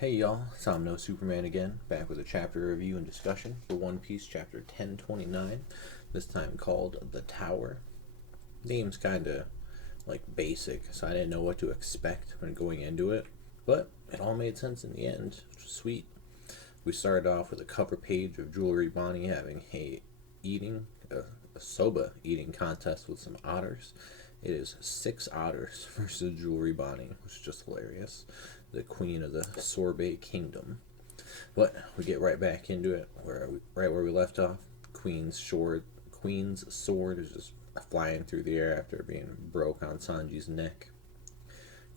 Hey y'all, Sam No Superman again, back with a chapter review and discussion for One Piece chapter 1029, this time called The Tower. Name's kinda like basic, so I didn't know what to expect when going into it, but it all made sense in the end, which was sweet. We started off with a cover page of Jewelry Bonnie having eating a soba eating contest with some otters. It is 6 otters versus Jewelry Bonnie, which is just hilarious. The queen of the Sorbet Kingdom. But we get right back into it, right where we left off. Queen's sword is just flying through the air after being broke on Sanji's neck.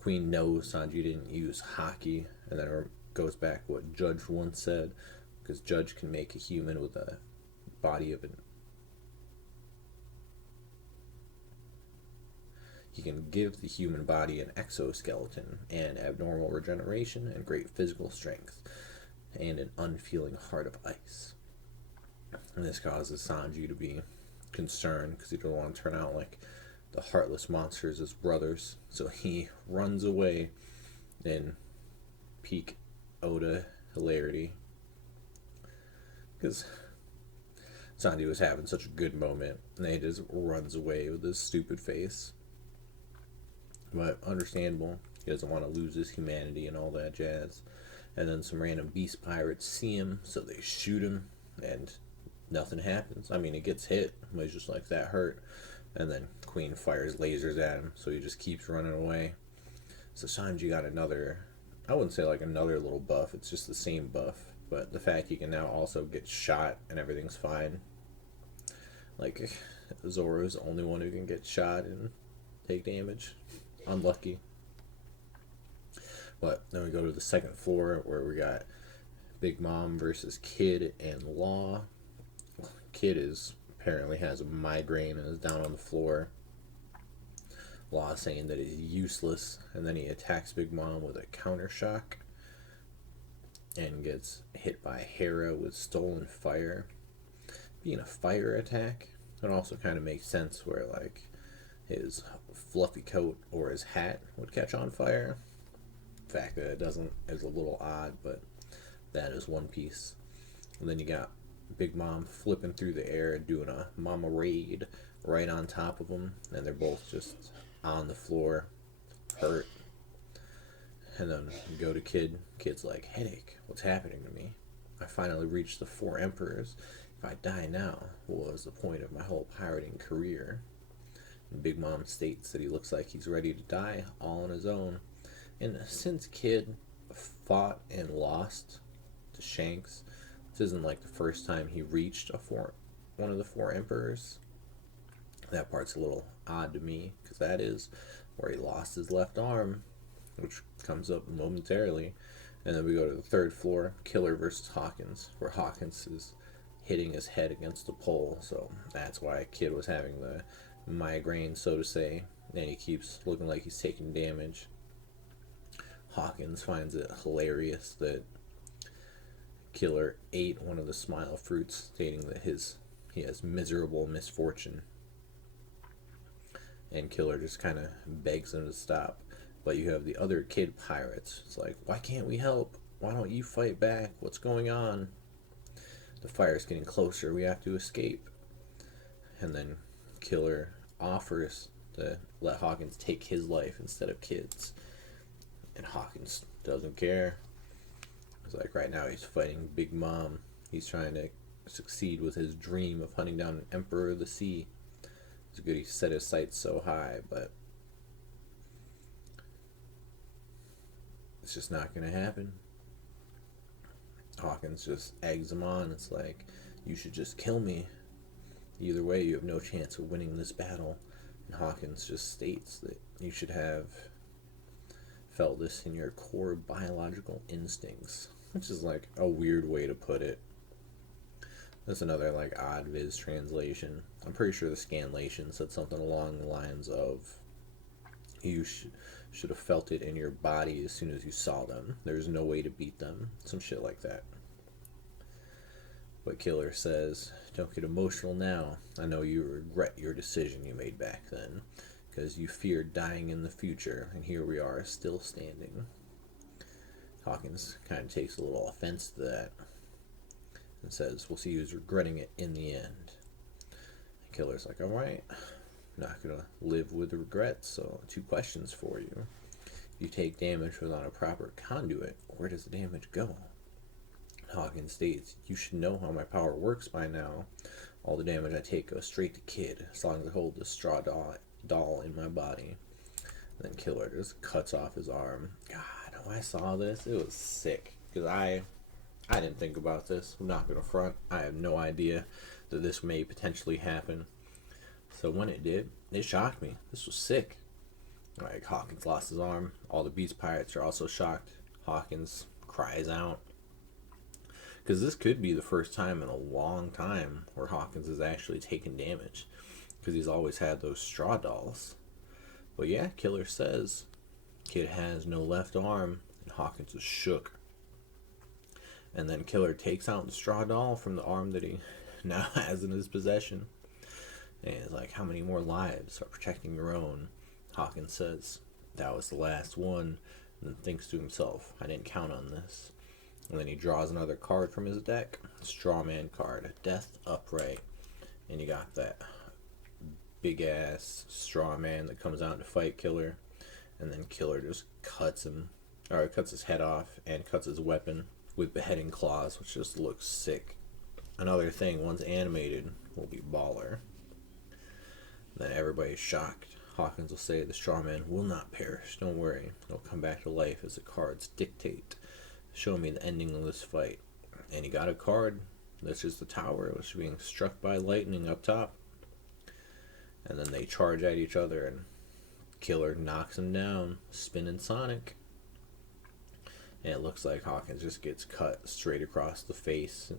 Queen knows Sanji didn't use haki, and then it goes back to what Judge once said, because Judge can make a human with a body of an He can give the human body an exoskeleton and abnormal regeneration and great physical strength and an unfeeling heart of ice. And this causes Sanji to be concerned because he doesn't want to turn out like the heartless monsters as brothers. So he runs away in peak Oda hilarity because Sanji was having such a good moment and he just runs away with his stupid face. But understandable. He doesn't want to lose his humanity and all that jazz. And then some random beast pirates see him, so they shoot him, and nothing happens. I mean, he gets hit, but he's just like, that hurt. And then Queen fires lasers at him, so he just keeps running away. So Sanji got another, I wouldn't say like another little buff, it's just the same buff. But the fact he can now also get shot and everything's fine. Like, Zoro's the only one who can get shot and take damage. Unlucky. But then we go to the second floor where we got Big Mom versus Kid and Law. Kid is apparently has a migraine and is down on the floor. Law saying that he's useless, and then he attacks Big Mom with a counter shock and gets hit by Hera with stolen fire. Being a fire attack, it also kind of makes sense where like his fluffy coat or his hat would catch on fire. The fact that it doesn't is a little odd, but that is One Piece. And then you got Big Mom flipping through the air doing a mama raid right on top of them, and they're both just on the floor, hurt. And then you go to Kid. Kid's like, headache, what's happening to me? I finally reached the 4 emperors. If I die now, what was the point of my whole pirating career? Big Mom states that he looks like he's ready to die all on his own. And since Kid fought and lost to Shanks, this isn't like the first time he reached one of the 4 emperors. That part's a little odd to me because that is where he lost his left arm, which comes up momentarily. And then we go to the third floor, Killer versus Hawkins, where Hawkins is hitting his head against the pole. So that's why Kid was having the migraine, so to say, and he keeps looking like he's taking damage. Hawkins finds it hilarious that Killer ate one of the smile fruits, stating that he has miserable misfortune. And Killer just kind of begs him to stop. But you have the other kid pirates. It's like, why can't we help? Why don't you fight back? What's going on? The fire's getting closer. We have to escape. And then Killer offers to let Hawkins take his life instead of Kid's. And Hawkins doesn't care. It's like right now he's fighting Big Mom. He's trying to succeed with his dream of hunting down an Emperor of the Sea. It's good he set his sights so high, but it's just not going to happen. Hawkins just eggs him on. It's like, you should just kill me. Either way, you have no chance of winning this battle. And Hawkins just states that you should have felt this in your core biological instincts, which is like a weird way to put it. That's another like odd viz translation. I'm pretty sure the Scanlation said something along the lines of, you should have felt it in your body as soon as you saw them. There's no way to beat them. Some shit like that. But Killer says, don't get emotional now. I know you regret your decision you made back then, because you feared dying in the future, and here we are, still standing. Hawkins kind of takes a little offense to that and says, we'll see who's regretting it in the end. Killer's like, alright, not gonna live with regrets, so 2 questions for you. If you take damage without a proper conduit, where does the damage go? Hawkins states, you should know how my power works by now. All the damage I take goes straight to Kid, as long as I hold the straw doll in my body. And then Killer just cuts off his arm. God, when I saw this, it was sick. Because I didn't think about this. I'm not going to front. I have no idea that this may potentially happen. So when it did, it shocked me. This was sick. Like, Hawkins lost his arm. All the Beast Pirates are also shocked. Hawkins cries out. Because this could be the first time in a long time where Hawkins has actually taken damage. Because he's always had those straw dolls. But yeah, Killer says Kid has no left arm, and Hawkins is shook. And then Killer takes out the straw doll from the arm that he now has in his possession. And he's like, how many more lives are protecting your own? Hawkins says, that was the last one. And then thinks to himself, I didn't count on this. And then he draws another card from his deck, Strawman card, Death Upright. And you got that big ass Strawman that comes out to fight Killer. And then Killer just cuts his head off and cuts his weapon with beheading claws, which just looks sick. Another thing, once animated, will be baller. And then everybody's shocked. Hawkins will say, the Strawman will not perish, don't worry. He'll come back to life as the cards dictate. Show me the ending of this fight. And he got a card. This is the tower, which is being struck by lightning up top. And then they charge at each other, and Killer knocks him down, spinning Sonic. And it looks like Hawkins just gets cut straight across the face.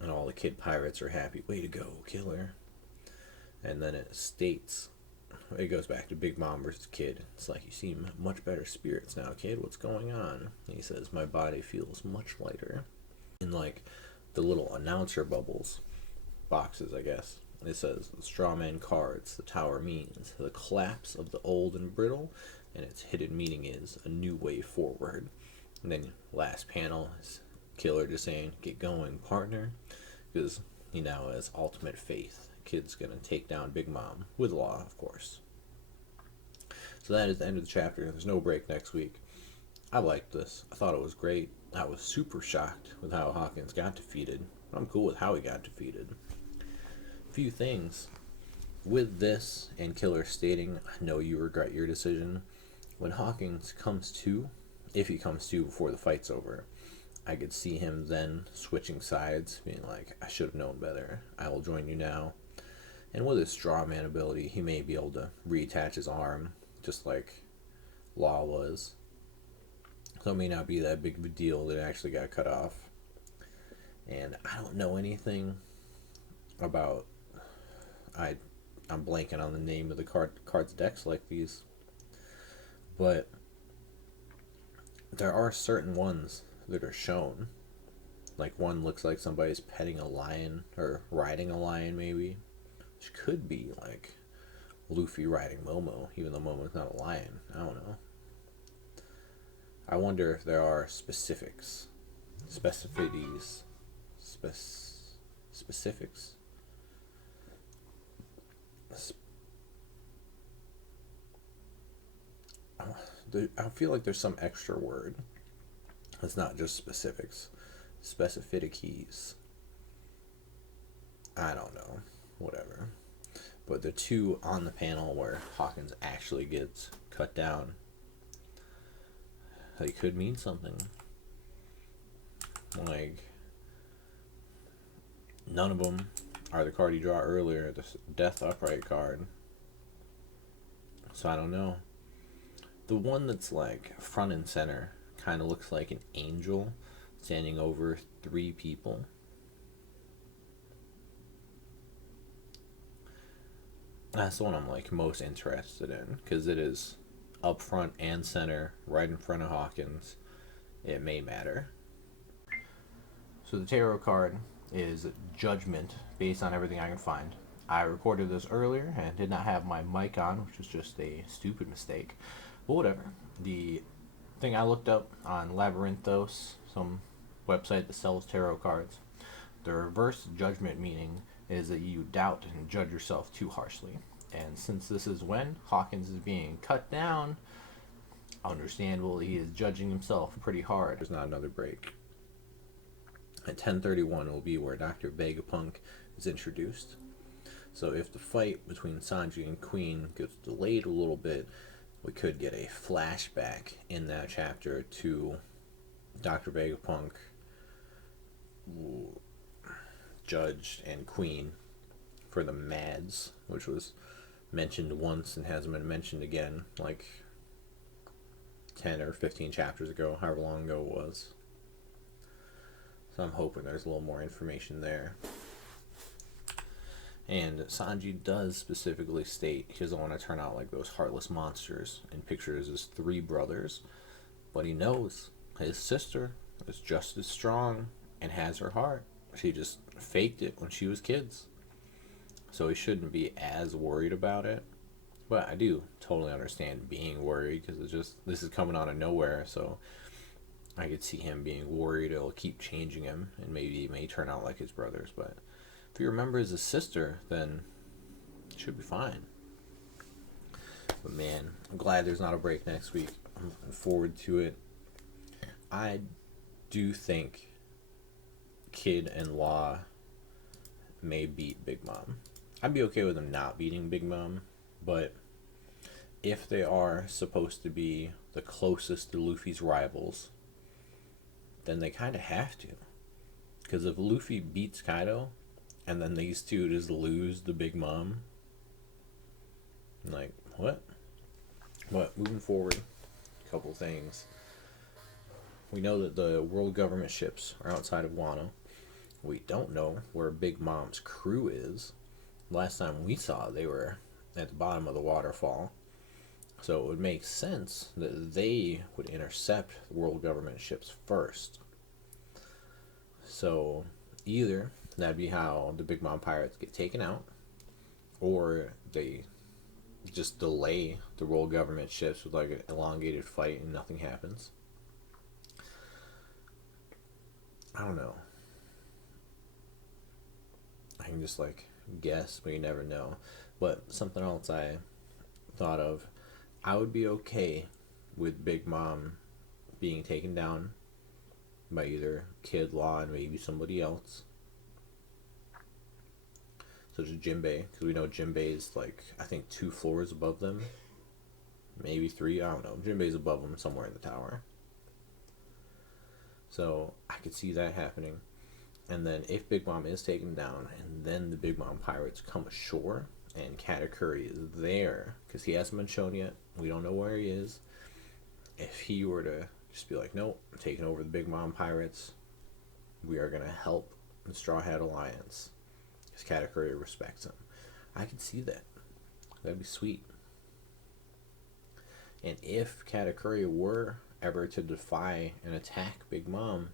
And all the Kid Pirates are happy. Way to go, Killer. And then it states, it goes back to Big Mom versus Kid. It's like, you seem much better spirits now, Kid. What's going on? And he says, my body feels much lighter. In like the little announcer bubbles, boxes, I guess, it says, the Strawman cards, the tower means the collapse of the old and brittle, and its hidden meaning is a new way forward. And then last panel is Killer just saying, get going, partner, because he now has ultimate faith. Kid's gonna take down Big Mom with law, of course. So that is the end of the chapter. There's no break next week. I liked this. I thought it was great. I was super shocked with how Hawkins got defeated. I'm cool with how he got defeated. Few things with this and Killer stating, I know you regret your decision. When Hawkins comes to, if he comes to before the fight's over, I could see him then switching sides, being like, I should have known better. I will join you now. And with his Strawman ability, he may be able to reattach his arm, just like Law was. So it may not be that big of a deal that it actually got cut off. And I don't know anything about... I'm blanking on the name of the cards decks like these. But there are certain ones that are shown. Like one looks like somebody's petting a lion, or riding a lion maybe. Which could be like Luffy riding Momo, even though Momo's not a lion. I don't know. I wonder if there are specifics. Specificities. Specifics. I feel like there's some extra word. It's not just specifics. Specificities. I don't know. Whatever. But the two on the panel where Hawkins actually gets cut down, they could mean something. Like, none of them are the card you draw earlier, the Death Upright card. So I don't know. The one that's like front and center kind of looks like an angel standing over 3 people. That's the one I'm like most interested in, because it is up front and center, right in front of Hawkins. It may matter. So the tarot card is Judgment, based on everything I can find. I recorded this earlier and did not have my mic on, which was just a stupid mistake. But whatever. The thing I looked up on Labyrinthos, some website that sells tarot cards. The reverse judgment meaning is that you doubt and judge yourself too harshly. And since this is when Hawkins is being cut down, understandable he is judging himself pretty hard. There's not another break. At 10:31 will be where Dr. Vegapunk is introduced. So if the fight between Sanji and Queen gets delayed a little bit, we could get a flashback in that chapter to Dr. Vegapunk, Judge, and Queen for the Mads, which was mentioned once and hasn't been mentioned again, like 10 or 15 chapters ago, however long ago it was. So I'm hoping there's a little more information there. And Sanji does specifically state he doesn't want to turn out like those heartless monsters and pictures his 3 brothers, but he knows his sister is just as strong and has her heart. She just faked it when she was kids. So he shouldn't be as worried about it. But I do totally understand being worried because it's just, this is coming out of nowhere. So I could see him being worried it'll keep changing him and maybe it may turn out like his brothers. But if he remembers his sister, then it should be fine. But man, I'm glad there's not a break next week. I'm looking forward to it. I do think Kid and Law may beat Big Mom. I'd be okay with them not beating Big Mom, but if they are supposed to be the closest to Luffy's rivals, then they kind of have to. Because if Luffy beats Kaido, and then these two just lose the Big Mom, like, what? But moving forward, a couple things. We know that the world government ships are outside of Wano. We don't know where Big Mom's crew is. Last time we saw, they were at the bottom of the waterfall. So it would make sense that they would intercept the world government ships first. So either that'd be how the Big Mom pirates get taken out, or they just delay the world government ships with like an elongated fight and nothing happens. I don't know. I can just like guess, but you never know. But something else I thought of, I would be okay with Big Mom being taken down by either Kid, Law, and maybe somebody else, such as Jinbei, because we know Jinbei is like, I think 2 floors above them, maybe 3, I don't know. Jinbei's above them somewhere in the tower. So I could see that happening. And then if Big Mom is taken down, and then the Big Mom pirates come ashore, and Katakuri is there, because he hasn't been shown yet, we don't know where he is. If he were to just be like, nope, I'm taking over the Big Mom pirates, we are going to help the Straw Hat Alliance, because Katakuri respects him. I could see that. That'd be sweet. And if Katakuri were ever to defy and attack Big Mom,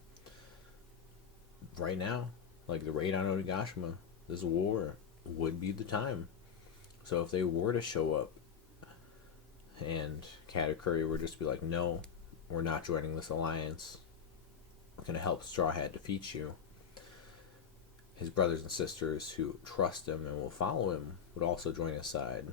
right now, like the raid on Onigashima, this war would be the time. So if they were to show up and Katakuri were just to be like, no, we're not joining this alliance, we're going to help Straw Hat defeat you, his brothers and sisters who trust him and will follow him would also join his side.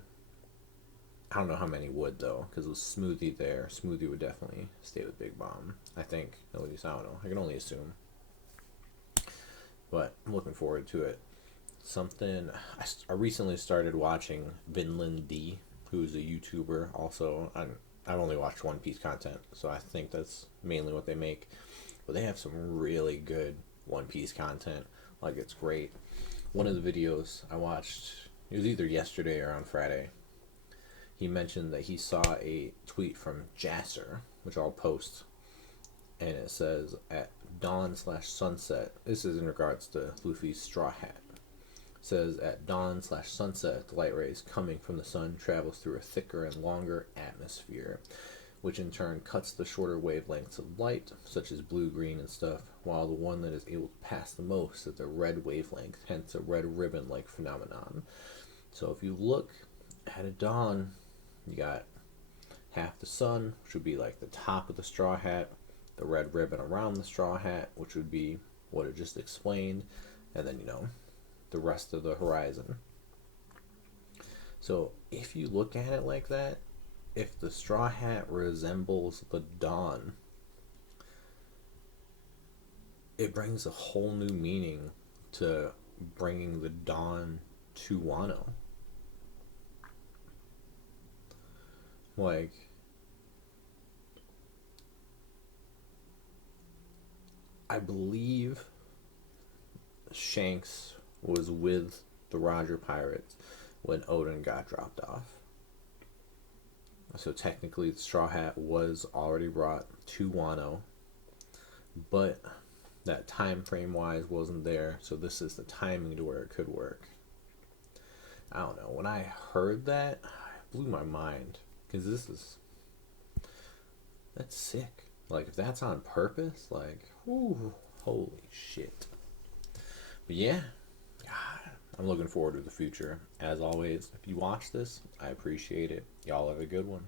I don't know how many would, though, because with Smoothie there, Smoothie would definitely stay with Big Mom, I think. At least, I don't know. I can only assume. But I'm looking forward to it. Something, I recently started watching Vinland D, who's a YouTuber. Also, I've only watched One Piece content, so I think that's mainly what they make. But they have some really good One Piece content. Like, it's great. One of the videos I watched, it was either yesterday or on Friday, he mentioned that he saw a tweet from Jasser, which I'll post, and it says, at dawn/sunset, this is in regards to Luffy's Straw Hat, it says, at dawn/sunset, the light rays coming from the sun travels through a thicker and longer atmosphere, which in turn cuts the shorter wavelengths of light, such as blue, green, and stuff, while the one that is able to pass the most is the red wavelength, hence a red ribbon-like phenomenon. So if you look at a dawn, you got half the sun, which would be like the top of the straw hat, the red ribbon around the straw hat, which would be what it just explained, and then, the rest of the horizon. So if you look at it like that, if the straw hat resembles the dawn, it brings a whole new meaning to bringing the dawn to Wano. Like, I believe Shanks was with the Roger Pirates when Oden got dropped off. So technically, the Straw Hat was already brought to Wano, but that time frame wise wasn't there. So this is the timing to where it could work. I don't know. When I heard that, it blew my mind, because that's sick. Like, if that's on purpose, like, whew, holy shit. But yeah, God, I'm looking forward to the future. As always, if you watch this, I appreciate it. Y'all have a good one.